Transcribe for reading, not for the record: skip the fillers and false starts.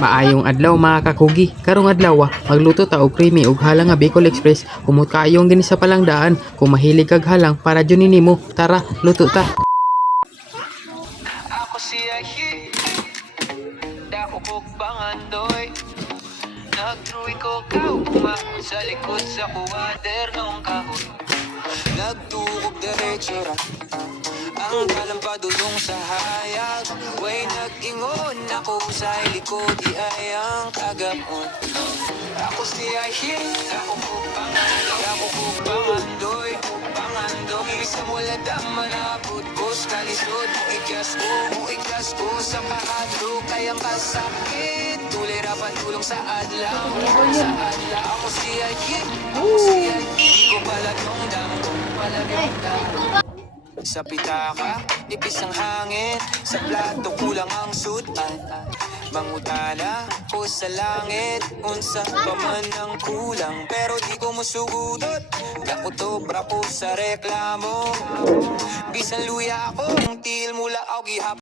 Maayong adlaw mga kakugi. Karong adlaw magluto ta og creamy ug halang nga Bicol Express. Kumot kaayong din sa palangdaan. Kung mahilig kag halang para jud nimo. Tara, luto ta. Ako si Ahi, dako kog pangandoy. Nagdruwi ko kauma sa likod sa kuwadernong kahoy. Nagtukog diretsura, ang kalampadulong sa hayag. Way nag-ingon ako sa likod, ay ang kagapon. Ako si Ahi, dako kog pangandoy. Sa mula dama na putkos kalisod mo ikas ko sa paadlo kayang kasakit tulira patulong sa adlaw ako si Ayi di ko palagyong damo sa pitaka nipis ang hangin sa plato kulang ang sutan mangutana ko sa langit unsa pa man ang kulang pero di ko musugot nakutobra po sa reklamo bisan luya ako ang til mula og gihap